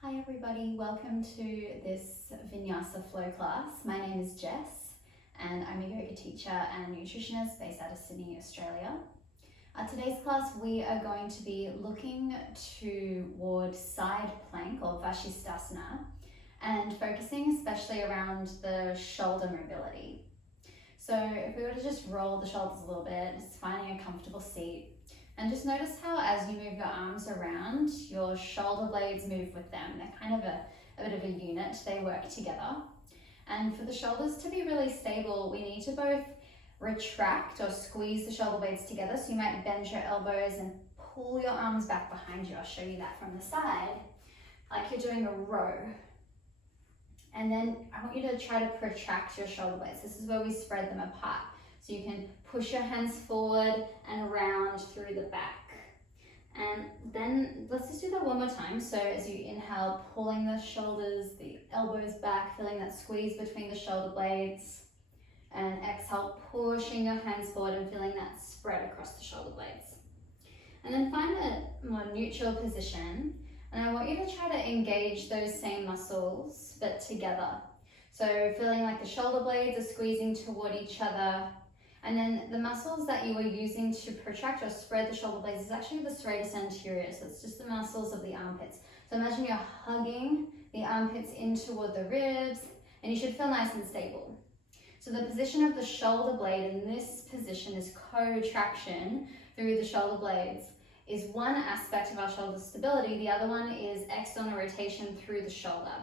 Hi everybody, welcome to this Vinyasa flow class. My name is Jess and I'm a yoga teacher and nutritionist based out of Sydney, Australia. Today's class we are going to be looking toward side plank or Vashisthasana and focusing especially around the shoulder mobility. So if we were to just roll the shoulders a little bit, just finding a comfortable seat. And just notice how as you move your arms around, your shoulder blades move with them. They're kind of a bit of a unit, they work together. And for the shoulders to be really stable, we need to both retract or squeeze the shoulder blades together. So you might bend your elbows and pull your arms back behind you. I'll show you that from the side, like you're doing a row. And then I want you to try to protract your shoulder blades. This is where we spread them apart. So you can push your hands forward and round through the back. And then let's just do that one more time. So as you inhale, pulling the shoulders, the elbows back, feeling that squeeze between the shoulder blades. And exhale, pushing your hands forward and feeling that spread across the shoulder blades. And then find a more neutral position. And I want you to try to engage those same muscles, but together. So feeling like the shoulder blades are squeezing toward each other. And then the muscles that you are using to protract or spread the shoulder blades is actually the serratus anterior. So it's just the muscles of the armpits. So imagine you're hugging the armpits in toward the ribs, and you should feel nice and stable. So the position of the shoulder blade in this position is co-traction through the shoulder blades is one aspect of our shoulder stability. The other one is external rotation through the shoulder.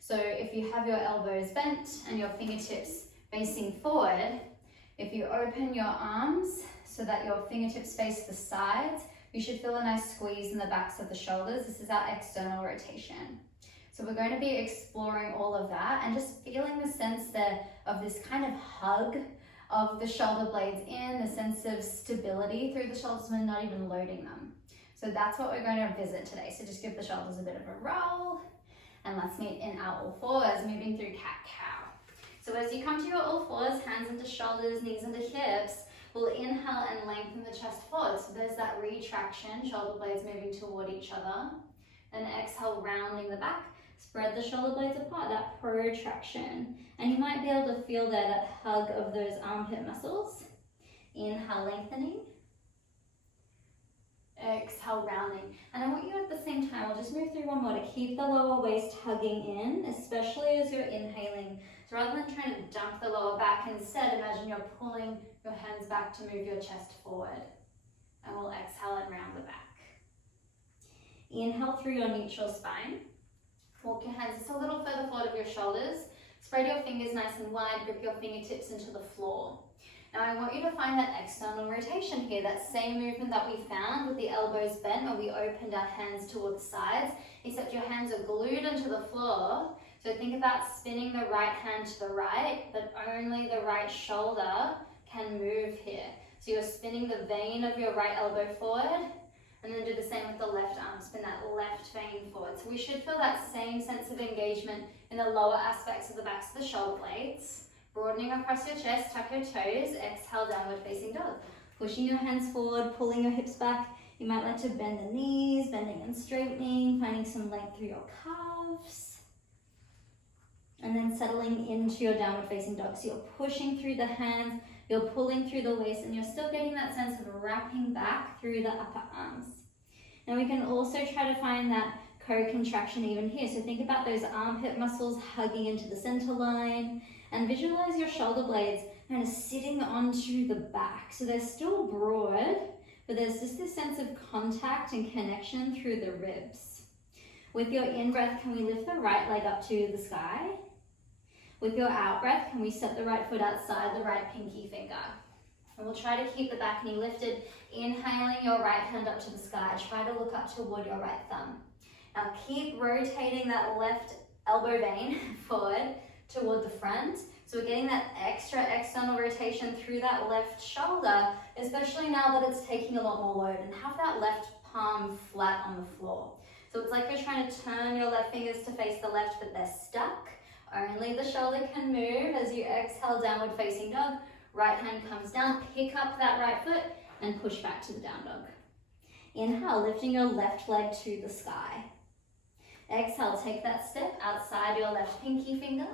So if you have your elbows bent and your fingertips facing forward, if you open your arms so that your fingertips face the sides, you should feel a nice squeeze in the backs of the shoulders. This is our external rotation. So we're going to be exploring all of that and just feeling the sense there of this kind of hug of the shoulder blades in, the sense of stability through the shoulders and not even loading them. So that's what we're going to visit today. So just give the shoulders a bit of a roll and let's meet in our all fours, moving through cat-cow. So as you come to your all fours, hands into shoulders, knees into hips, we'll inhale and lengthen the chest forward. So there's that retraction, shoulder blades moving toward each other. Then exhale, rounding the back, spread the shoulder blades apart, that protraction. And you might be able to feel there that hug of those armpit muscles. Inhale, lengthening. Exhale, rounding. And I want you at the same time, we'll just move through one more to keep the lower waist hugging in, especially as you're inhaling. So rather than trying to dump the lower back, instead imagine you're pulling your hands back to move your chest forward. And we'll exhale and round the back. Inhale through your neutral spine. Walk your hands just a little further forward of your shoulders. Spread your fingers nice and wide, grip your fingertips into the floor. Now I want you to find that external rotation here, that same movement that we found with the elbows bent where we opened our hands towards the sides, except your hands are glued into the floor. So think about spinning the right hand to the right, but only the right shoulder can move here. So you're spinning the vein of your right elbow forward, and then do the same with the left arm, spin that left vein forward. So we should feel that same sense of engagement in the lower aspects of the backs of the shoulder blades. Broadening across your chest, tuck your toes, exhale, downward facing dog. Pushing your hands forward, pulling your hips back. You might like to bend the knees, bending and straightening, finding some length through your calves. And then settling into your downward facing dog. So you're pushing through the hands, you're pulling through the waist, and you're still getting that sense of wrapping back through the upper arms. Now we can also try to find that co-contraction even here. So think about those armpit muscles hugging into the center line, and visualize your shoulder blades kind of sitting onto the back. So they're still broad, but there's just this sense of contact and connection through the ribs. With your in-breath, can we lift the right leg up to the sky? With your out-breath, can we set the right foot outside the right pinky finger? And we'll try to keep the back knee lifted, inhaling your right hand up to the sky. Try to look up toward your right thumb. Now keep rotating that left elbow vein forward toward the front. So we're getting that extra external rotation through that left shoulder, especially now that it's taking a lot more load, and have that left palm flat on the floor. So it's like you're trying to turn your left fingers to face the left, but they're stuck. Only the shoulder can move as you exhale, downward facing dog. Right hand comes down, pick up that right foot and push back to the down dog. Inhale, lifting your left leg to the sky. Exhale, take that step outside your left pinky finger.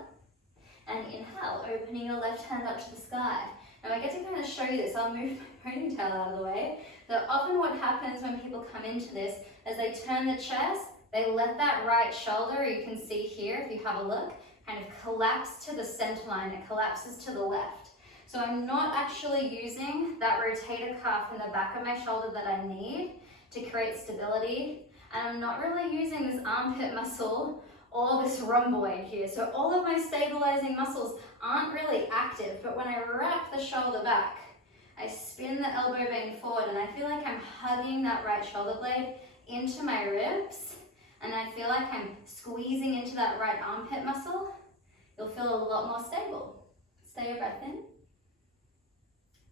And inhale, opening your left hand up to the sky. Now I get to kind of show you this. I'll move my ponytail out of the way. So often what happens when people come into this, as they turn the chest, they let that right shoulder, you can see here if you have a look, kind of collapse to the center line. It collapses to the left. So I'm not actually using that rotator cuff in the back of my shoulder that I need to create stability. And I'm not really using this armpit muscle or this rhomboid here. So all of my stabilizing muscles aren't really active, but when I wrap the shoulder back, I spin the elbow vein forward and I feel like I'm hugging that right shoulder blade into my ribs, and I feel like I'm squeezing into that right armpit muscle. You'll feel a lot more stable. Stay your breath in.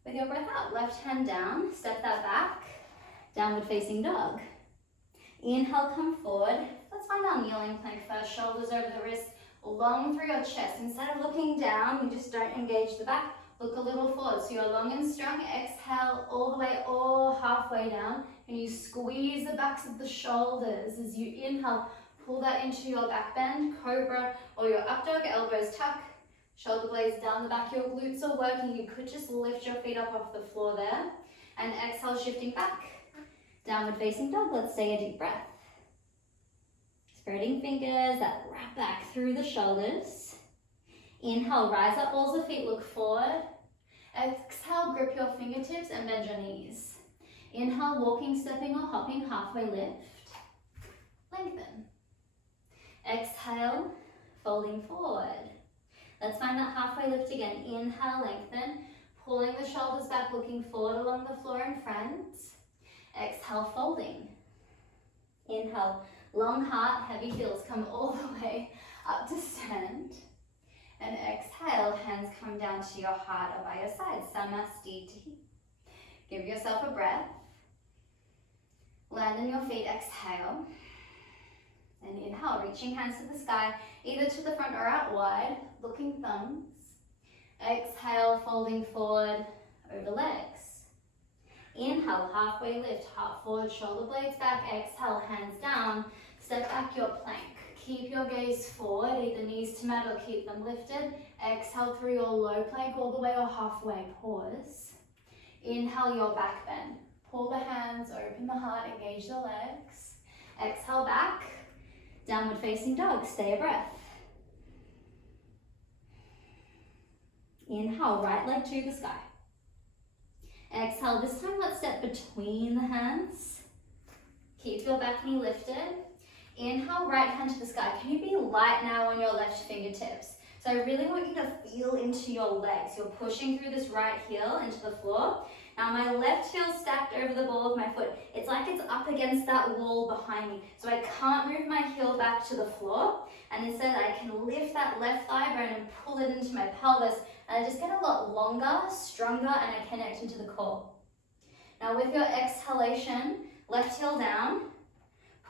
With your breath out, left hand down, step that back, downward facing dog. Inhale, come forward. Let's find our kneeling plank first, shoulders over the wrists, long through your chest. Instead of looking down, you just don't engage the back, look a little forward. So you're long and strong, exhale all the way or halfway down, and you squeeze the backs of the shoulders. As you inhale, pull that into your back bend, cobra, or your up dog, elbows tuck, shoulder blades down the back, your glutes are working. You could just lift your feet up off the floor there, and exhale, shifting back. Downward facing dog, let's take a deep breath. Spreading fingers that wrap back through the shoulders. Inhale, rise up, balls of feet, look forward. Exhale, grip your fingertips and bend your knees. Inhale, walking, stepping or hopping, halfway lift. Lengthen. Exhale, folding forward. Let's find that halfway lift again. Inhale, lengthen, pulling the shoulders back, looking forward along the floor in front. Exhale, folding. Inhale, long heart, heavy heels, come all the way up to stand. And exhale, hands come down to your heart or by your side, Samastiti. Give yourself a breath. Land on your feet, exhale. And inhale, reaching hands to the sky, either to the front or out wide, looking thumbs. Exhale, folding forward over legs. Inhale, halfway lift, heart forward, shoulder blades back. Exhale, hands down, step back your plank. Keep your gaze forward, either knees to mat or keep them lifted. Exhale through your low plank all the way or halfway, pause. Inhale, your back bend. Pull the hands, open the heart, engage the legs. Exhale back, downward facing dog, stay a breath. Inhale, right leg to the sky. Exhale, this time let's step between the hands. Keep your back knee lifted. Inhale, right hand to the sky. Can you be light now on your left fingertips? So I really want you to feel into your legs. You're pushing through this right heel into the floor. Now my left heel stacked over the ball of my foot. It's like it's up against that wall behind me. So I can't move my heel back to the floor. And instead I can lift that left thigh bone and pull it into my pelvis. And I just get a lot longer, stronger, and I connect into the core. Now with your exhalation, left heel down.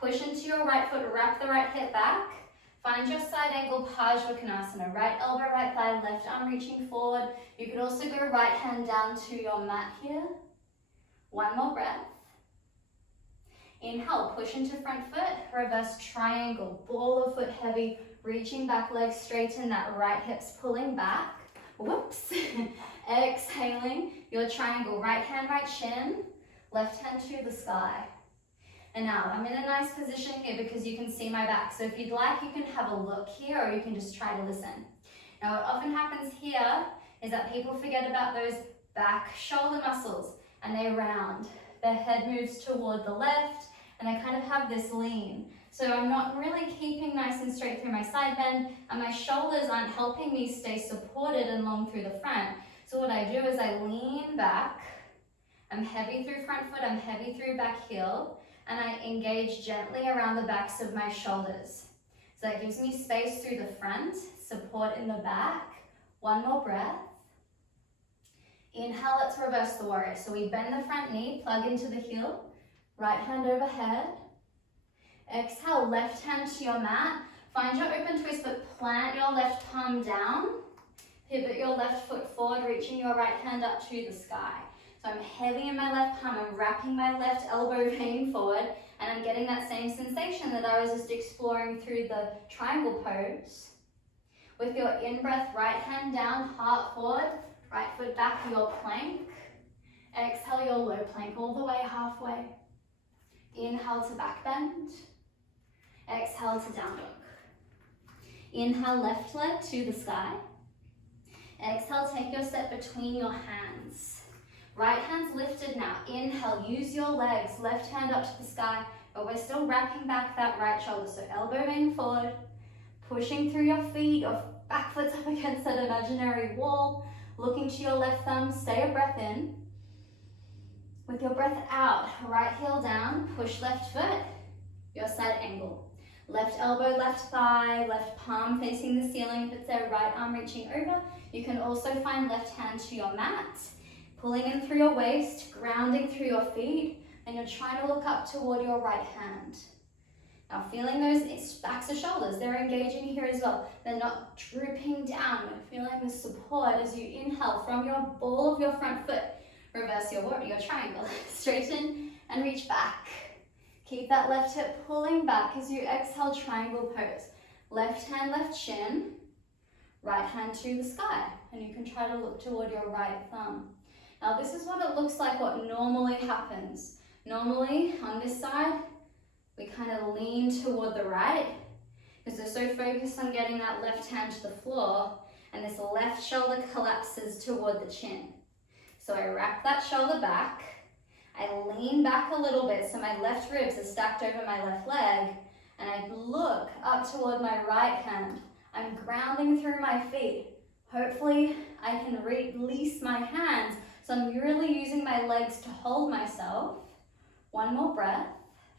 Push into your right foot, wrap the right hip back. Find your side angle Parsvakonasana. Right elbow, right thigh, left arm reaching forward. You could also go right hand down to your mat here. One more breath. Inhale, push into front foot, reverse triangle, ball of foot heavy, reaching back, legs straighten, that right hip's pulling back. Whoops. Exhaling, your triangle, right hand, right shin, left hand to the sky. And now I'm in a nice position here because you can see my back. So if you'd like, you can have a look here or you can just try to listen. Now what often happens here is that people forget about those back shoulder muscles and they round. Their head moves toward the left and I kind of have this lean. So I'm not really keeping nice and straight through my side bend and my shoulders aren't helping me stay supported and long through the front. So what I do is I lean back. I'm heavy through front foot, I'm heavy through back heel. And I engage gently around the backs of my shoulders. So that gives me space through the front, support in the back. One more breath. Inhale, let's reverse the warrior. So we bend the front knee, plug into the heel, right hand overhead. Exhale, left hand to your mat. Find your open twist, but plant your left palm down. Pivot your left foot forward, reaching your right hand up to the sky. So I'm heavy in my left palm, I'm wrapping my left elbow vein forward, And I'm getting that same sensation that I was just exploring through the triangle pose. With your in-breath, right hand down, heart forward, right foot back, your plank. Exhale your low plank all the way halfway. Inhale to back bend. Exhale to down dog. Inhale, left leg to the sky. Exhale, take your step between your hands. Right hand's lifted now. Inhale, use your legs. Left hand up to the sky, but we're still wrapping back that right shoulder. So elbow vein forward, pushing through your feet, your back foot's up against that imaginary wall. Looking to your left thumb, stay a breath in. With your breath out, right heel down, push left foot, your side angle. Left elbow, left thigh, left palm facing the ceiling if it's there, right arm reaching over. You can also find left hand to your mat, pulling in through your waist, grounding through your feet, and you're trying to look up toward your right hand. Now feeling those backs of shoulders, they're engaging here as well. They're not drooping down. We're feeling the support as you inhale from your ball of your front foot. Reverse your triangle. Straighten and reach back. Keep that left hip pulling back as you exhale, triangle pose. Left hand, left shin. Right hand to the sky. And you can try to look toward your right thumb. Now this is what it looks like, what normally happens. Normally, on this side, we kind of lean toward the right because we're so focused on getting that left hand to the floor, and this left shoulder collapses toward the chin. So I wrap that shoulder back, I lean back a little bit so my left ribs are stacked over my left leg, and I look up toward my right hand. I'm grounding through my feet. Hopefully I can release my hands, so I'm really using my legs to hold myself. One more breath,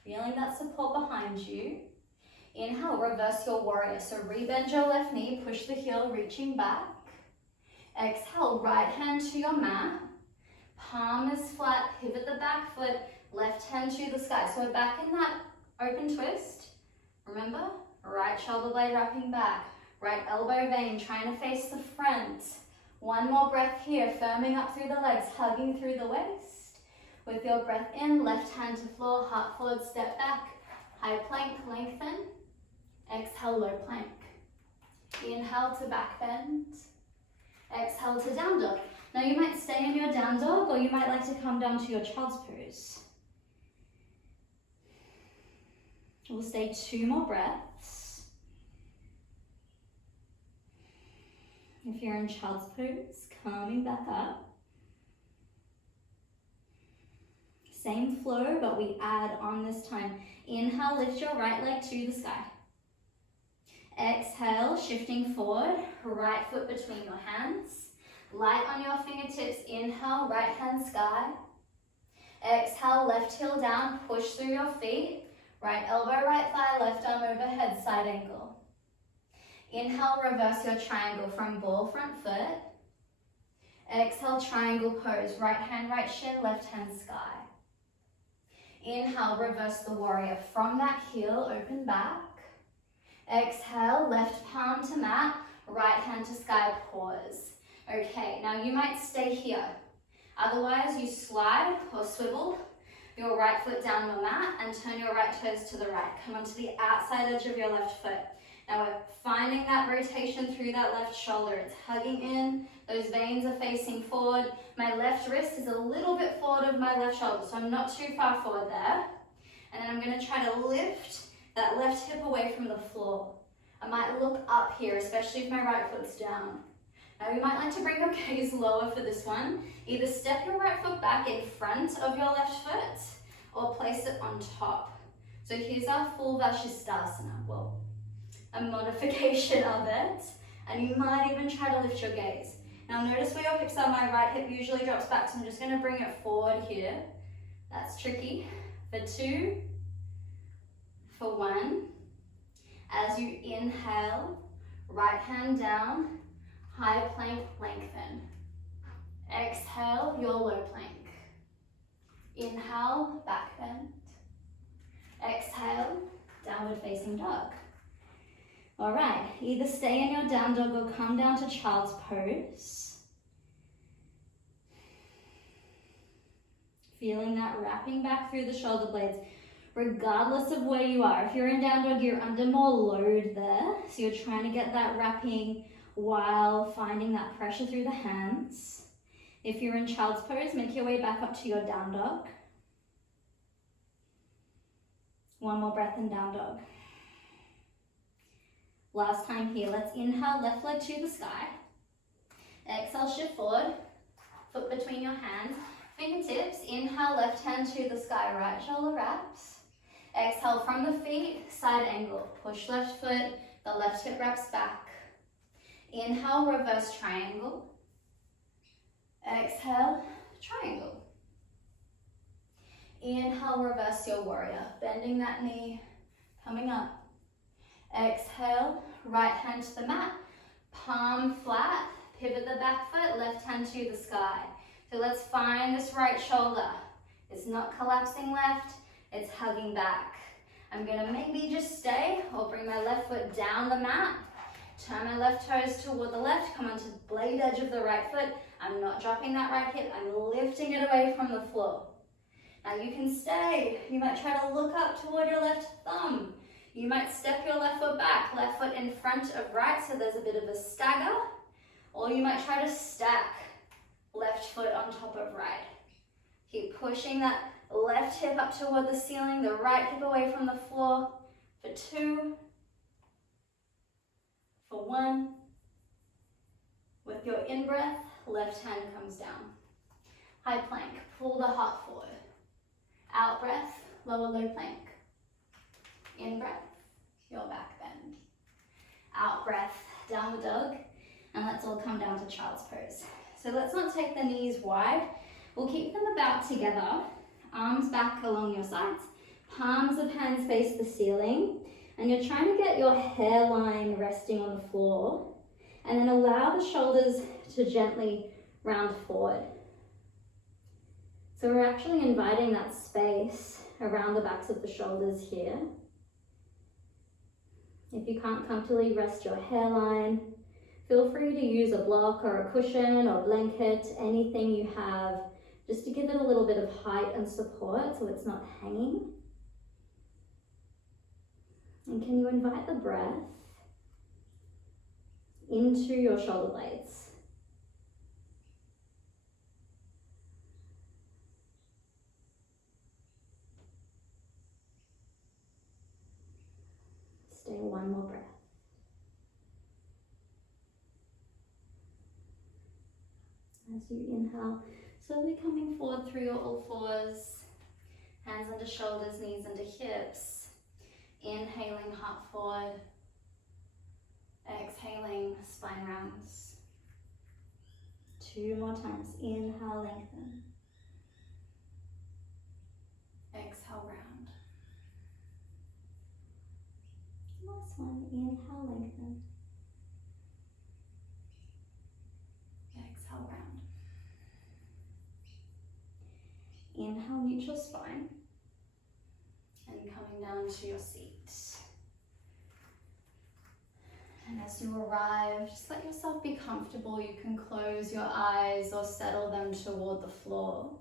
feeling that support behind you. Inhale, reverse your warrior. So rebend your left knee, push the heel, reaching back. Exhale, right hand to your mat. Palm is flat, pivot the back foot, left hand to the sky. So we're back in that open twist. Remember, right shoulder blade wrapping back, right elbow vein trying to face the front. One more breath here, firming up through the legs, hugging through the waist. With your breath in, left hand to floor, heart forward, step back, high plank, lengthen. Exhale, low plank. Inhale to back bend. Exhale to down dog. Now you might stay in your down dog, or you might like to come down to your child's pose. We'll stay 2 more breaths. If you're in child's pose, coming back up. Same flow, but we add on this time. Inhale, lift your right leg to the sky. Exhale, shifting forward, right foot between your hands. Light on your fingertips, inhale, right hand sky. Exhale, left heel down, push through your feet. Right elbow, right thigh, left arm overhead, side angle. Inhale, reverse your triangle from ball, front foot. Exhale, triangle pose, right hand, right shin, left hand sky. Inhale, reverse the warrior. From that heel, open back. Exhale, left palm to mat, right hand to sky, pause. Okay, now you might stay here. Otherwise, you slide or swivel your right foot down your mat and turn your right toes to the right. Come onto the outside edge of your left foot. Now we're finding that rotation through that left shoulder. It's hugging in, those veins are facing forward. My left wrist is a little bit forward of my left shoulder, so I'm not too far forward there. And then I'm gonna try to lift that left hip away from the floor. I might look up here, especially if my right foot's down. Now you might like to bring your gaze lower for this one. Either step your right foot back in front of your left foot or place it on top. So here's our full Vashisthasana. Well, a modification of it. And you might even try to lift your gaze. Now notice where your hips are. My right hip usually drops back, so I'm just gonna bring it forward here. That's tricky. For 2, for 1. As you inhale, right hand down, high plank, lengthen. Exhale, your low plank. Inhale, back bend. Exhale, downward facing dog. All right, either stay in your down dog or come down to child's pose. Feeling that wrapping back through the shoulder blades. regardless of where you are. If you're in down dog, you're under more load there. So you're trying to get that wrapping while finding that pressure through the hands. If you're in child's pose, make your way back up to your down dog. One more breath in down dog. Last time here, let's inhale, left leg to the sky. Exhale, shift forward, foot between your hands. Fingertips, inhale, left hand to the sky, right shoulder wraps. Exhale from the feet, side angle. Push left foot, the left hip wraps back. Inhale, reverse triangle. Exhale, triangle. Inhale, reverse your warrior. Bending that knee, coming up. Exhale, right hand to the mat. Palm flat, pivot the back foot, left hand to the sky. So let's find this right shoulder. It's not collapsing left, it's hugging back. I'm gonna maybe just stay or bring my left foot down the mat. Turn my left toes toward the left, come onto the blade edge of the right foot. I'm not dropping that right hip, I'm lifting it away from the floor. Now you can stay. You might try to look up toward your left thumb. You might step your left foot back, left foot in front of right, so there's a bit of a stagger. Or you might try to stack left foot on top of right. Keep pushing that left hip up toward the ceiling, the right hip away from the floor for 2, for 1. With your in-breath, left hand comes down. High plank, pull the heart forward. Out breath, lower low plank. In breath, your back bend. Out breath, downward dog. And let's all come down to child's pose. So let's not take the knees wide. We'll keep them about together. Arms back along your sides. Palms of hands face the ceiling. And you're trying to get your hairline resting on the floor. And then allow the shoulders to gently round forward. So we're actually inviting that space around the backs of the shoulders here. If you can't comfortably rest your hairline, feel free to use a block or a cushion or blanket, anything you have, just to give it a little bit of height and support so it's not hanging. And can you invite the breath into your shoulder blades? Stay one more breath. As you inhale, slowly coming forward through your all fours, hands under shoulders, knees under hips. Inhaling, heart forward. Exhaling, spine rounds. 2 more times. Inhale, lengthen. Exhale, round. Last one. Inhale, lengthen. Exhale, round. Inhale, neutral spine. And coming down to your seat. And as you arrive, just let yourself be comfortable. You can close your eyes or settle them toward the floor.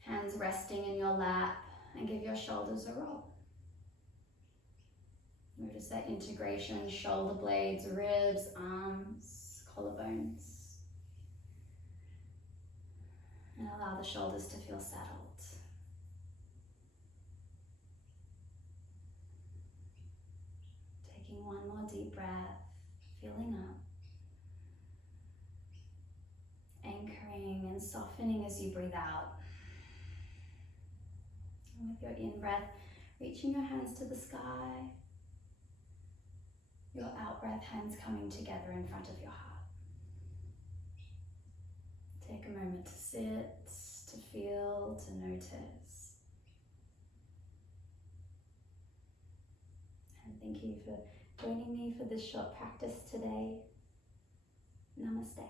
Hands resting in your lap, and give your shoulders a roll. Notice that integration, shoulder blades, ribs, arms, collarbones. And allow the shoulders to feel settled. Taking one more deep breath, filling up. Anchoring and softening as you breathe out. And with your in-breath, reaching your hands to the sky. Your out-breath, hands coming together in front of your heart. Take a moment to sit, to feel, to notice. And thank you for joining me for this short practice today. Namaste.